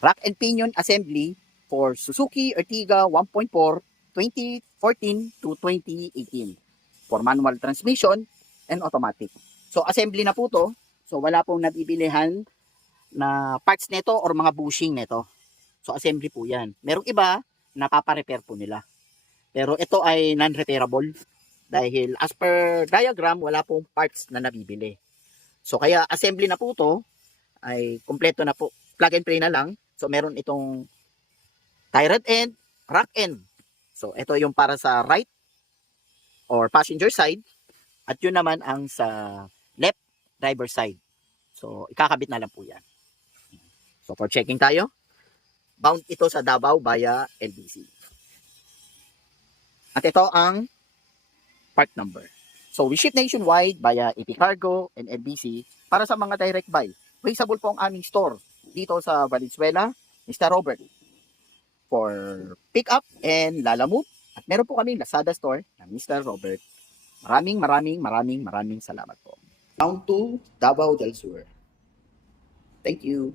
Rack and pinion assembly for Suzuki Ertiga 1.4 2014 to 2018 for manual transmission and automatic. So assembly na po to. So wala pong nabibilihan na parts nito or mga bushing nito. So assembly po yan. Merong iba na paparepair po nila. Pero ito ay non-repairable dahil as per diagram wala pong parts na nabibili. So kaya assembly na po to ay kompleto na po. Plug and play na lang. So meron itong tie rod end, rack end. So ito yung para sa right or passenger side at yun naman ang sa left driver side. So ikakabit na lang po yan. So for checking tayo, bound ito sa Davao via LBC. At ito ang part number. So we ship nationwide via AP Cargo and LBC para sa mga direct buy. Traceable po ang aming store dito sa Valenzuela, Mr. Robert, for pick up and Lalamove. At meron po kami Lazada store ng Mr. Robert. Maraming salamat po. Down to Davao del Sur. Thank you.